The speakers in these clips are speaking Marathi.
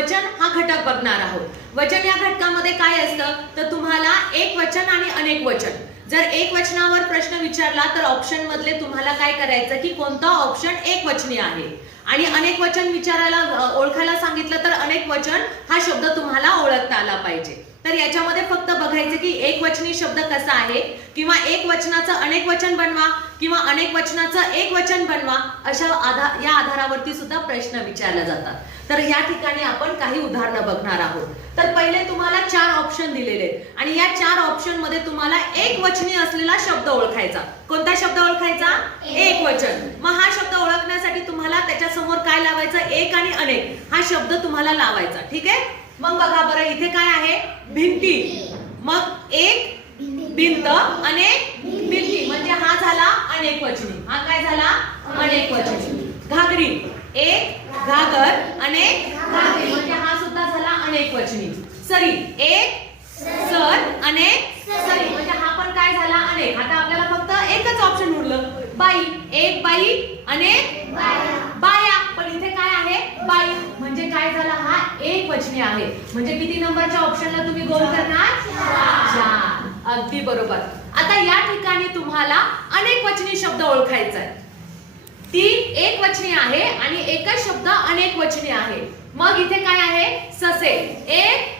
वचन हा घटक बघणार आहोत. वचन या घटकामध्ये काय असतं तर तुम्हाला एक वचन आणि अनेक वचन. जर एक वचनावर प्रश्न विचारला तर ऑप्शन मधले तुम्हाला काय करायचं की कोणता ऑप्शन एक वचनी आहे, आणि अनेक वचन विचारायला ओळखायला सांगितलं तर अनेक वचन हा शब्द तुम्हाला ओळखता आला पाहिजे. तर याच्यामध्ये फक्त बघायचं की एक वचनी शब्द कसा आहे, किंवा एक वचनाचं अनेक वचन बनवा किंवा अनेक वचनाचं एक वचन बनवा, अशा या आधारावरती सुद्धा प्रश्न विचारले जातात. तर या ठिकाणी आपण काही उदाहरणं बघणार आहोत. तर पहिले तुम्हाला 4 ऑप्शन दिलेले आहेत आणि या 4 ऑप्शन मध्ये तुम्हाला एक वचनी असलेला शब्द ओळखायचा. कोणता शब्द ओळखायचा? एक वचन. मग हा शब्द ओळखण्यासाठी तुम्हाला त्याच्या समोर काय लावायचं? एक आणि अनेक हा शब्द तुम्हाला लावायचा. ठीक आहे. मग बघा बरं इथे काय आहे? भिंती. मग एक भिंत, अनेक भिंती, म्हणजे हा झाला अनेक वचनी. हा काय झाला? अनेक वचनी. घागरी. एक घागर, अनेक घागरी, म्हणजे हा सुद्धा झाला अनेक वचनी. सरी. एक सर, अनेक सरी, म्हणजे हा पण काय झाला? अनेक. आता आपल्याला फक्त एकच ऑप्शन उरलं. बाई. एक बाई, अनेक बाया, पण इथे काय आहे? बाई, म्हणजे काय झाला? हा एक वचनी आहे. म्हणजे किती नंबरच्या ऑप्शनला तुम्ही गोल करणार? 4. अगदी बरोबर. आता या ठिकाणी तुम्हाला अनेक वचनी शब्द ओळखायचा आहे. ती एक वचनी आहे आणि एकच शब्द अनेक वचनी आहे. मग इथे काय आहे? ससे. एक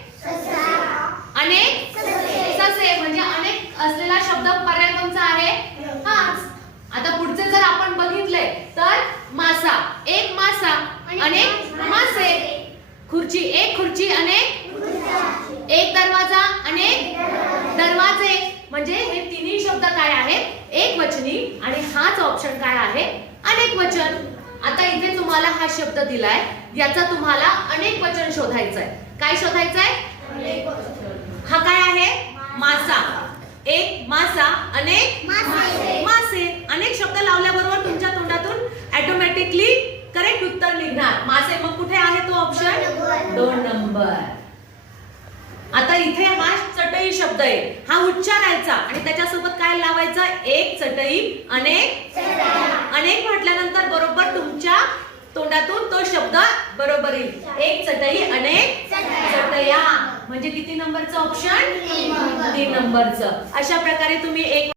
अनेक ससे, म्हणजे अनेक असलेला शब्द पर्याय कोणता आहे? हाच. आता पुढचे जर आपण बघितले तर मासा. एक मासा, अनेक मासे. खुर्ची. एक खुर्ची, अनेक. एक दरवाजा, अनेक दरवाजे, म्हणजे हे तिन्ही शब्द काय आहेत? एक वचनी, आणि हाच ऑप्शन काय आहे? अनेक वचन. आता इथे तुम्हाला हा शब्द दिलाय, याचा तुम्हाला अनेक वचन शोधायचं आहे. काय शोधायचं आहे? हा काय आहे? मासा. एक मासा, अनेक मासे. अनेक शब्द लावल्याबरोबर तुमच्या तोंडातून ऑटोमॅटिकली करेक्ट उत्तर निघणार. मासे. मग कुठे आहे तो ऑप्शन? 2 नंबर. आता इथे हा चटई शब्द आहे, हा उच्चारायचा आणि त्याच्यासोबत काय लावायचं? एक चटई, अनेक. अनेक म्हटल्यानंतर बरोबर तुमच्या तोंडातून तो शब्द बरोबर येईल. एक चटई, अनेक चटया, म्हणजे किती नंबरचं ऑप्शन? 3 नंबरचं. अशा प्रकारे तुम्ही एक